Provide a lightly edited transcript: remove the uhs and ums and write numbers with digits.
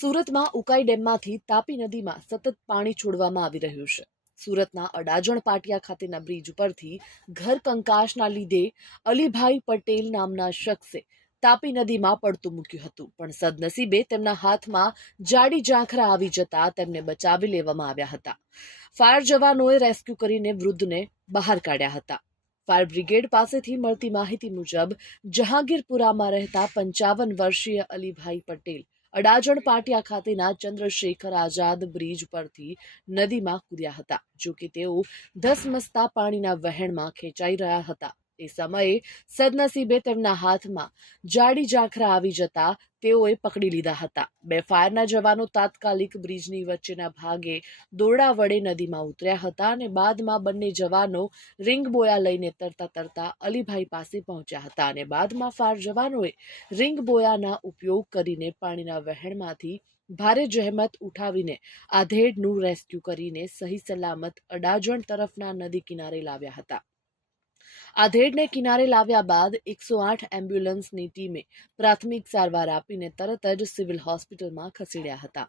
સુરતમાં ઉકાઈ ડેમમાંથી તાપી નદીમાં સતત પાણી છોડવામાં આવી રહ્યું છે. સુરતના અડાજણ પાટિયા ખાતેના બ્રિજ ઉપરથી ઘર કંકાસના લીધે અલીભાઈ પટેલ નામના શખ્સે તાપી નદીમાં પડતું મૂક્યું હતું, પણ સદનસીબે તેમના હાથમાં જાડી ઝાંખરા આવી જતા તેમને બચાવી લેવામાં આવ્યા હતા. ફાયર જવાનોએ રેસ્ક્યુ કરીને વૃદ્ધને બહાર કાઢ્યા હતા. ફાયર બ્રિગેડ પાસેથી મળતી માહિતી મુજબ જહાંગીરપુરામાં રહેતા 55 વર્ષીય અલીભાઈ પટેલ અડાજણ પાટિયા ખાતેના ચંદ્રશેખર આઝાદ બ્રિજ પરથી નદીમાં કૂદ્યા હતા. જો કે તેઓ ધસમસતા પાણીના વહેણમાં ખેંચાઈ રહ્યા હતા. એ સમયે સદનસીબે તેમના હાથમાં જાડી ઝાંખરા આવી જતા તેઓએ પકડી લીધા હતા. 2 ફાયરના જવાનો તાત્કાલિક બ્રિજની વચ્ચેના ભાગે દોરડા વડે નદીમાં ઉતર્યા હતા અને બાદમાં બંને જવાનો રિંગ બોયા લઈને તરતા અલીભાઈ પાસે પહોંચ્યા હતા અને બાદમાં ફાયર જવાનોએ રિંગ બોયાના ઉપયોગ કરીને પાણીના વહેણમાંથી ભારે જહેમત ઉઠાવીને આધેડનું રેસ્ક્યુ કરીને સહી સલામત અડાજણ તરફના નદી કિનારે લાવ્યા હતા. આધેડને કિનારે લાવ્યા બાદ 108 એમ્બ્યુલન્સની ટીમે પ્રાથમિક સારવાર આપીને તરત જ સિવિલ હોસ્પિટલમાં ખસેડ્યા હતા.